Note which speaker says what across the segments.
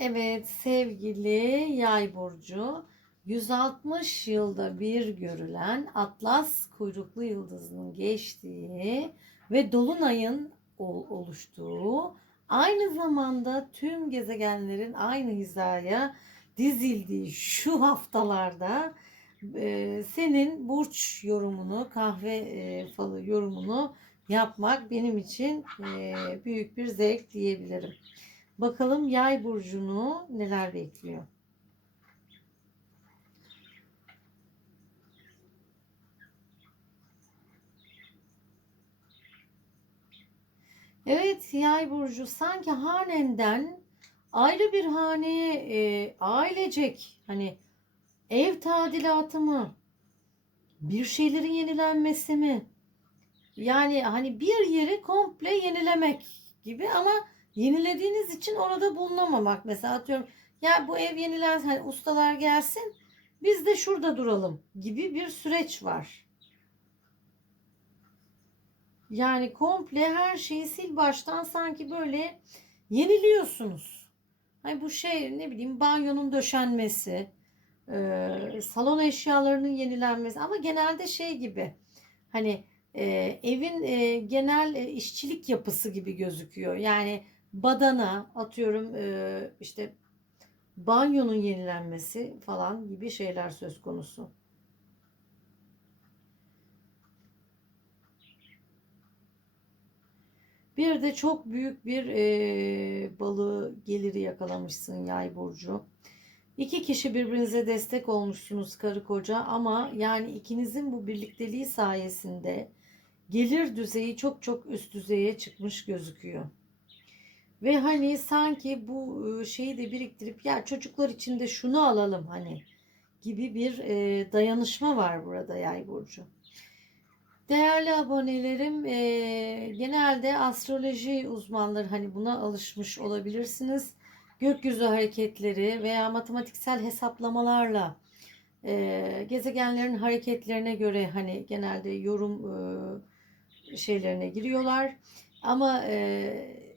Speaker 1: Evet sevgili Yay burcu 160 yılda bir görülen Atlas kuyruklu yıldızının geçtiği ve dolunayın ol- oluştuğu aynı zamanda tüm gezegenlerin aynı hizaya dizildiği şu haftalarda e, senin burç yorumunu, kahve e, falı yorumunu yapmak benim için e, büyük bir zevk diyebilirim. Bakalım yay burcunu neler bekliyor. Evet yay burcu sanki hanenden ayrı bir haneye e, ailecek hani ev tadilatı mı bir şeylerin yenilenmesi mi yani hani bir yeri komple yenilemek gibi ama yenilediğiniz için orada bulunamamak. Mesela atıyorum ya bu ev yenilensin hani ustalar gelsin biz de şurada duralım gibi bir süreç var. Yani komple her şeyi sil baştan sanki böyle yeniliyorsunuz. Hani bu şey ne bileyim banyonun döşenmesi, e, salon eşyalarının yenilenmesi ama genelde şey gibi hani e, evin e, genel e, işçilik yapısı gibi gözüküyor. Yani badana atıyorum e, işte banyonun yenilenmesi falan gibi şeyler söz konusu. Bir de çok büyük bir e, balığı geliri yakalamışsın yay burcu. İki kişi birbirinize destek olmuşsunuz karı koca ama yani ikinizin bu birlikteliği sayesinde gelir düzeyi çok çok üst düzeye çıkmış gözüküyor. Ve hani sanki bu şeyi de biriktirip ya çocuklar için de şunu alalım hani gibi bir dayanışma var burada yay burcu. Değerli abonelerim genelde astroloji uzmanları hani buna alışmış olabilirsiniz. Gökyüzü hareketleri veya matematiksel hesaplamalarla gezegenlerin hareketlerine göre hani genelde yorum şeylerine giriyorlar. Ama e,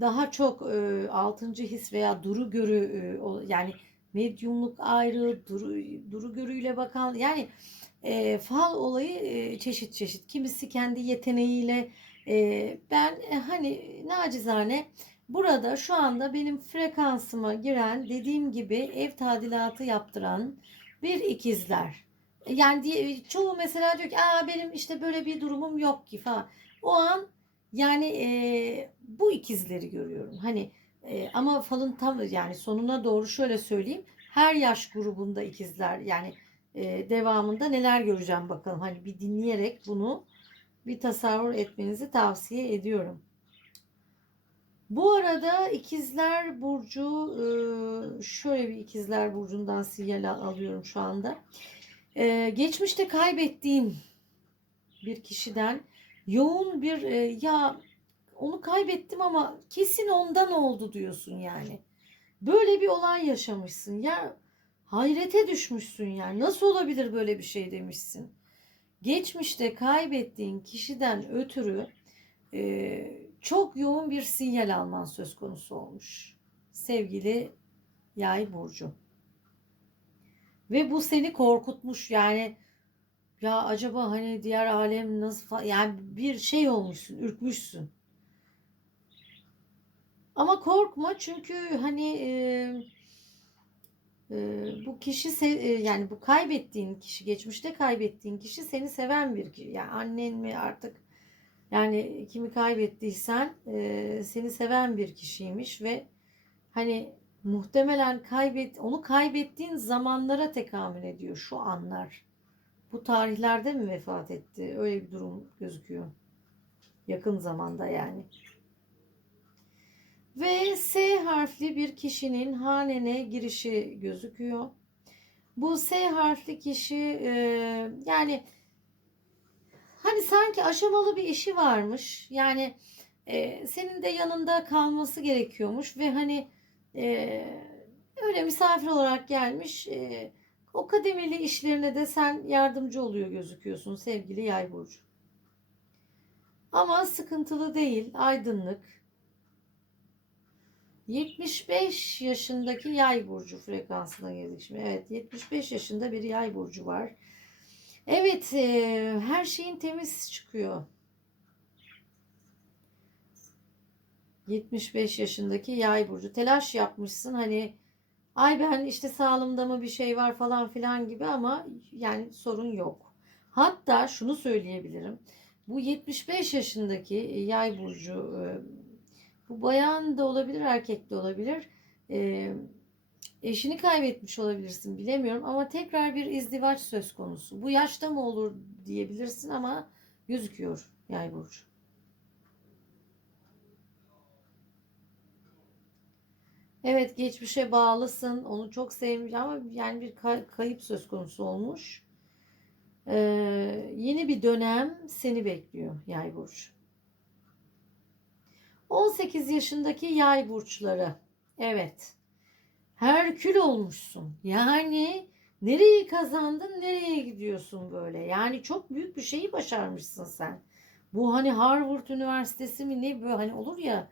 Speaker 1: daha çok e, altıncı his veya duru görü e, o- yani medyumluk ayrı, duru, duru görüyle bakan yani e, fal olayı e, çeşit çeşit. Kimisi kendi yeteneğiyle e, ben e, hani nacizane burada şu anda benim frekansıma giren dediğim gibi ev tadilatı yaptıran bir ikizler. Yani diye, çoğu mesela diyor ki Aa, benim işte böyle bir durumum yok ki falan. O an yani e, bu ikizleri görüyorum. Hani e, ama falın tam yani sonuna doğru şöyle söyleyeyim. Her yaş grubunda ikizler yani e, devamında neler göreceğim bakalım. Hani bir dinleyerek bunu bir tasavvur etmenizi tavsiye ediyorum. Bu arada ikizler burcu e, şöyle bir ikizler burcundan sinyal al- alıyorum şu anda. E, geçmişte kaybettiğin bir kişiden yoğun bir e, ya onu kaybettim ama kesin ondan oldu diyorsun yani. Böyle bir olay yaşamışsın ya hayrete düşmüşsün yani nasıl olabilir böyle bir şey demişsin. Geçmişte kaybettiğin kişiden ötürü e, çok yoğun bir sinyal alman söz konusu olmuş. Sevgili Yay burcu. Ve bu seni korkutmuş yani ya acaba hani diğer alem nasıl fa- yani bir şey olmuşsun, ürkmüşsün. Ama korkma çünkü hani e, e, bu kişi se- yani bu kaybettiğin kişi, geçmişte kaybettiğin kişi seni seven bir kişi. Yani annen mi artık yani kimi kaybettiysen e, seni seven bir kişiymiş ve hani muhtemelen kaybet onu kaybettiğin zamanlara tekamül ediyor şu anlar. Bu tarihlerde mi vefat etti? Öyle bir durum gözüküyor. Yakın zamanda yani. Ve S harfli bir kişinin hanene girişi gözüküyor. Bu S harfli kişi e, yani hani sanki aşamalı bir işi varmış. Yani e, senin de yanında kalması gerekiyormuş ve hani e, öyle misafir olarak gelmiş. E, o kademeli işlerine de sen yardımcı oluyor gözüküyorsun sevgili Yay burcu. Ama sıkıntılı değil, aydınlık. 75 yaşındaki yay burcu frekansına girdik şimdi. Evet 75 yaşında bir yay burcu var. Evet e, her şeyin temiz çıkıyor. 75 yaşındaki yay burcu. Telaş yapmışsın hani ay ben işte sağlığımda mı bir şey var falan filan gibi ama yani sorun yok. Hatta şunu söyleyebilirim. Bu 75 yaşındaki yay burcu e, bu bayan da olabilir erkek de olabilir. E, eşini kaybetmiş olabilirsin bilemiyorum ama tekrar bir izdivaç söz konusu. Bu yaşta mı olur diyebilirsin ama gözüküyor yay burcu. Evet geçmişe bağlısın. Onu çok sevmiş ama yani bir kay- kayıp söz konusu olmuş. Ee, yeni bir dönem seni bekliyor yay burcu. 18 yaşındaki yay burçları. Evet. Herkül olmuşsun. Yani nereyi kazandın, nereye gidiyorsun böyle? Yani çok büyük bir şeyi başarmışsın sen. Bu hani Harvard Üniversitesi mi ne böyle hani olur ya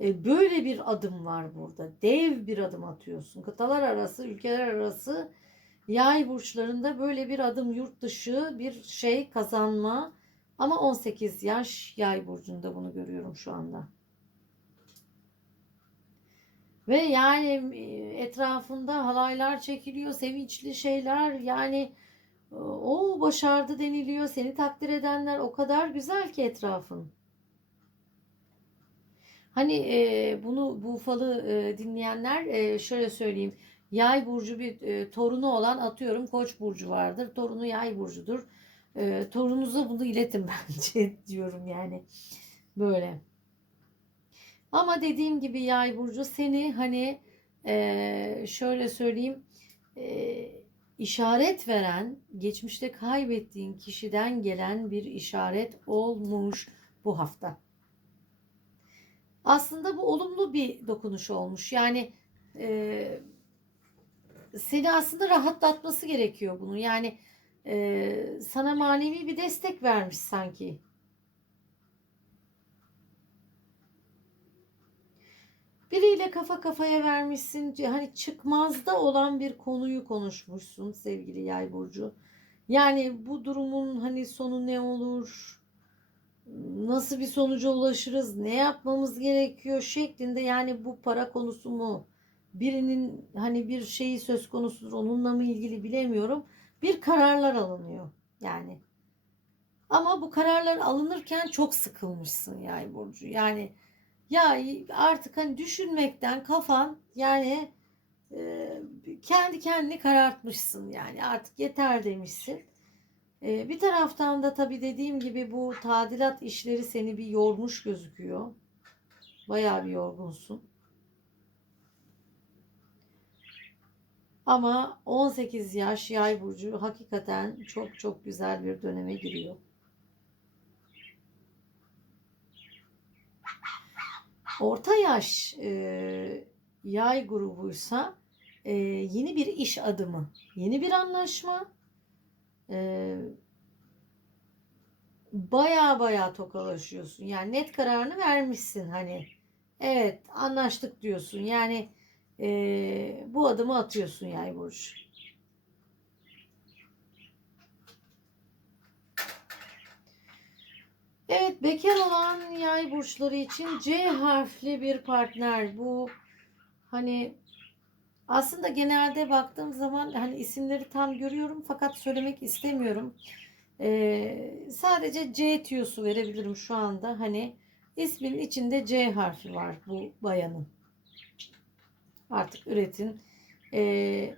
Speaker 1: e, böyle bir adım var burada. Dev bir adım atıyorsun. Kıtalar arası, ülkeler arası yay burçlarında böyle bir adım yurt dışı bir şey kazanma. Ama 18 yaş yay burcunda bunu görüyorum şu anda. Ve yani etrafında halaylar çekiliyor, sevinçli şeyler yani o başardı deniliyor. Seni takdir edenler o kadar güzel ki etrafın. Hani e, bunu bu falı e, dinleyenler e, şöyle söyleyeyim. Yay burcu bir e, torunu olan atıyorum Koç burcu vardır. Torunu Yay burcudur. E, torununuza bunu iletin bence diyorum yani. Böyle. Ama dediğim gibi Yay burcu seni hani e, şöyle söyleyeyim e, işaret veren geçmişte kaybettiğin kişiden gelen bir işaret olmuş bu hafta. Aslında bu olumlu bir dokunuş olmuş. Yani e, seni aslında rahatlatması gerekiyor bunu. Yani e, sana manevi bir destek vermiş sanki. Biriyle kafa kafaya vermişsin. Hani çıkmazda olan bir konuyu konuşmuşsun sevgili Yay burcu. Yani bu durumun hani sonu ne olur? Nasıl bir sonuca ulaşırız? Ne yapmamız gerekiyor şeklinde yani bu para konusu mu? Birinin hani bir şeyi söz konusudur onunla mı ilgili bilemiyorum. Bir kararlar alınıyor yani. Ama bu kararlar alınırken çok sıkılmışsın Yay burcu. Yani ya artık hani düşünmekten kafan yani e, kendi kendini karartmışsın yani artık yeter demişsin. E, bir taraftan da tabii dediğim gibi bu tadilat işleri seni bir yormuş gözüküyor. Bayağı bir yorgunsun. Ama 18 yaş yay burcu hakikaten çok çok güzel bir döneme giriyor. Orta yaş e, yay grubuysa e, yeni bir iş adımı, yeni bir anlaşma, e, baya baya tokalaşıyorsun. Yani net kararını vermişsin hani. Evet anlaştık diyorsun. Yani e, bu adımı atıyorsun yay burcu. Evet bekar olan yay burçları için C harfli bir partner. Bu hani aslında genelde baktığım zaman hani isimleri tam görüyorum fakat söylemek istemiyorum. Ee, sadece C tüyosu verebilirim şu anda. Hani ismin içinde C harfi var bu bayanın. Artık üretin. Ee,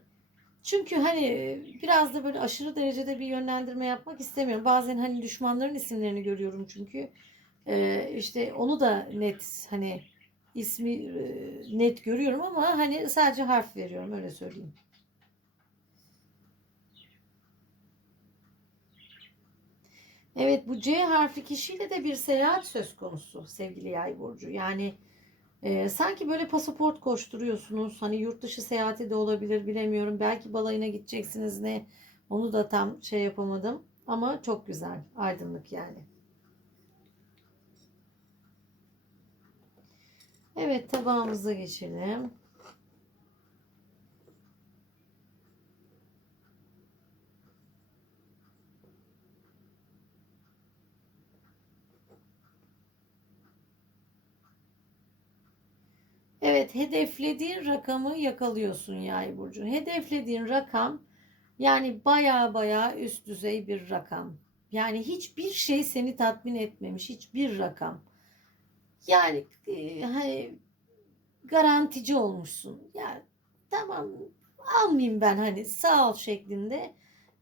Speaker 1: çünkü hani biraz da böyle aşırı derecede bir yönlendirme yapmak istemiyorum. Bazen hani düşmanların isimlerini görüyorum çünkü. Ee, işte onu da net hani ismi e, net görüyorum ama hani sadece harf veriyorum öyle söyleyeyim. Evet bu C harfi kişiyle de bir seyahat söz konusu sevgili yay burcu. Yani e, sanki böyle pasaport koşturuyorsunuz. Hani yurt dışı seyahati de olabilir bilemiyorum. Belki balayına gideceksiniz ne onu da tam şey yapamadım. Ama çok güzel aydınlık yani. Evet tabağımıza geçelim. Evet, hedeflediğin rakamı yakalıyorsun yay burcu. Hedeflediğin rakam yani baya baya üst düzey bir rakam. Yani hiçbir şey seni tatmin etmemiş, hiçbir rakam. Yani e, hani garantici olmuşsun. Yani tamam almayayım ben hani sağ ol şeklinde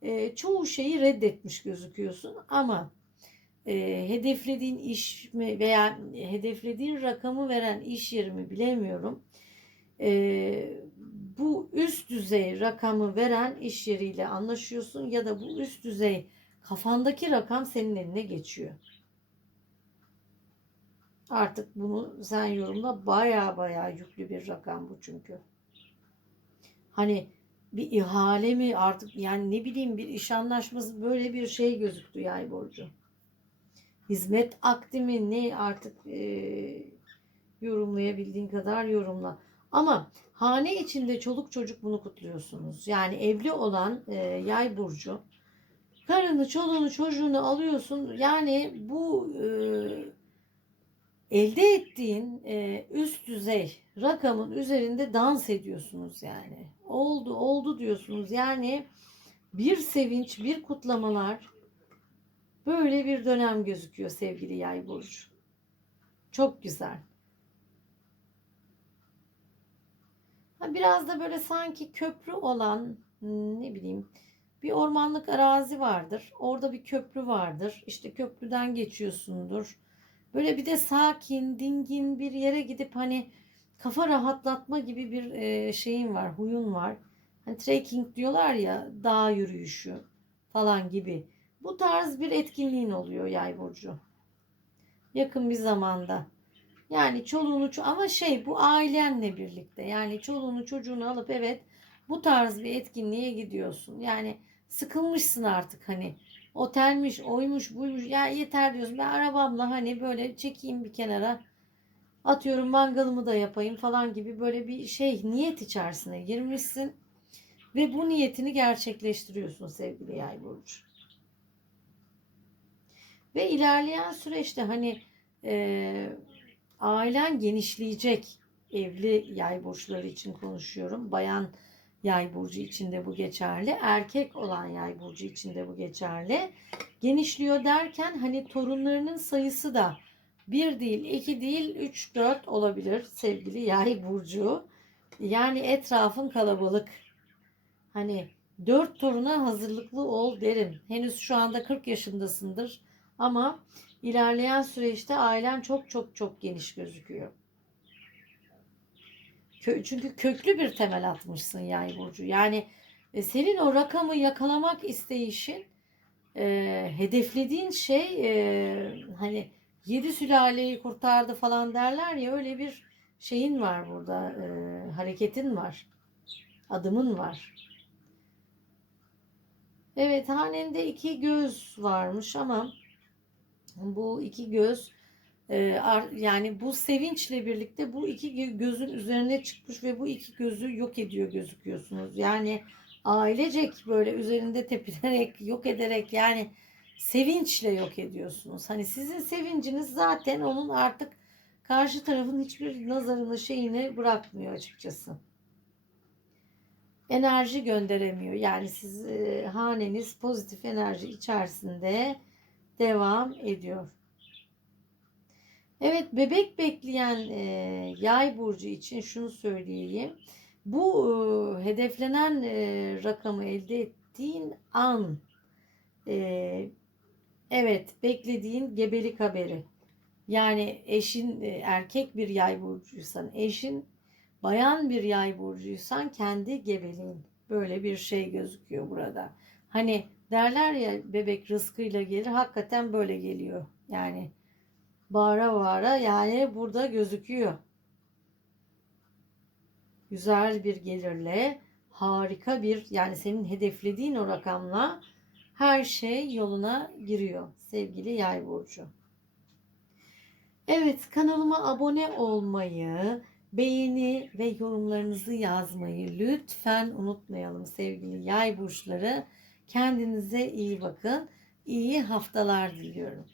Speaker 1: e, çoğu şeyi reddetmiş gözüküyorsun ama e, hedeflediğin iş mi veya hedeflediğin rakamı veren iş yeri mi bilemiyorum. E, bu üst düzey rakamı veren iş yeriyle anlaşıyorsun ya da bu üst düzey kafandaki rakam senin eline geçiyor. Artık bunu sen yorumla baya baya yüklü bir rakam bu çünkü. Hani bir ihale mi artık yani ne bileyim bir iş anlaşması böyle bir şey gözüktü yay borcu hizmet akdi mi ne artık e, yorumlayabildiğin kadar yorumla. Ama hane içinde çoluk çocuk bunu kutluyorsunuz. Yani evli olan e, yay burcu karını, çoluğunu, çocuğunu alıyorsun. Yani bu e, elde ettiğin e, üst düzey rakamın üzerinde dans ediyorsunuz yani. Oldu, oldu diyorsunuz. Yani bir sevinç, bir kutlamalar, Böyle bir dönem gözüküyor sevgili yay burcu. Çok güzel. Biraz da böyle sanki köprü olan ne bileyim bir ormanlık arazi vardır. Orada bir köprü vardır. İşte köprüden geçiyorsundur. Böyle bir de sakin, dingin bir yere gidip hani kafa rahatlatma gibi bir şeyin var, huyun var. Hani trekking diyorlar ya, dağ yürüyüşü falan gibi. Bu tarz bir etkinliğin oluyor yay burcu. Yakın bir zamanda. Yani çoluğunu ama şey bu ailenle birlikte. Yani çoluğunu çocuğunu alıp evet bu tarz bir etkinliğe gidiyorsun. Yani sıkılmışsın artık hani otelmiş, oymuş, buymuş. Ya yeter diyorsun. Ben arabamla hani böyle çekeyim bir kenara. Atıyorum mangalımı da yapayım falan gibi böyle bir şey niyet içerisine girmişsin. Ve bu niyetini gerçekleştiriyorsun sevgili yay burcu. Ve ilerleyen süreçte hani e, ailen genişleyecek. Evli yay burçları için konuşuyorum. Bayan yay burcu için de bu geçerli. Erkek olan yay burcu için de bu geçerli. Genişliyor derken hani torunlarının sayısı da bir değil, iki değil, üç, dört olabilir sevgili yay burcu. Yani etrafın kalabalık. Hani dört toruna hazırlıklı ol derim. Henüz şu anda 40 yaşındasındır. Ama ilerleyen süreçte ailen çok çok çok geniş gözüküyor. Çünkü köklü bir temel atmışsın yay burcu. Yani e, senin o rakamı yakalamak isteyişin e, hedeflediğin şey e, hani yedi sülaleyi kurtardı falan derler ya öyle bir şeyin var burada e, hareketin var adımın var. Evet hanende iki göz varmış ama bu iki göz e, yani bu sevinçle birlikte bu iki gözün üzerine çıkmış ve bu iki gözü yok ediyor gözüküyorsunuz. Yani ailecek böyle üzerinde tepinerek yok ederek yani sevinçle yok ediyorsunuz. Hani sizin sevinciniz zaten onun artık karşı tarafın hiçbir nazarını şeyini bırakmıyor açıkçası. Enerji gönderemiyor. Yani siz e, haneniz pozitif enerji içerisinde devam ediyor. Evet bebek bekleyen e, yay burcu için şunu söyleyeyim. Bu e, hedeflenen e, rakamı elde ettiğin an e, evet beklediğin gebelik haberi. Yani eşin e, erkek bir yay burcuysan, eşin bayan bir yay burcuysan kendi gebeliğin. Böyle bir şey gözüküyor burada. Hani derler ya bebek rızkıyla gelir. Hakikaten böyle geliyor. Yani bağıra bağıra yani burada gözüküyor. Güzel bir gelirle harika bir yani senin hedeflediğin o rakamla her şey yoluna giriyor sevgili yay burcu. Evet kanalıma abone olmayı, beğeni ve yorumlarınızı yazmayı lütfen unutmayalım sevgili yay burçları. Kendinize iyi bakın. İyi haftalar diliyorum.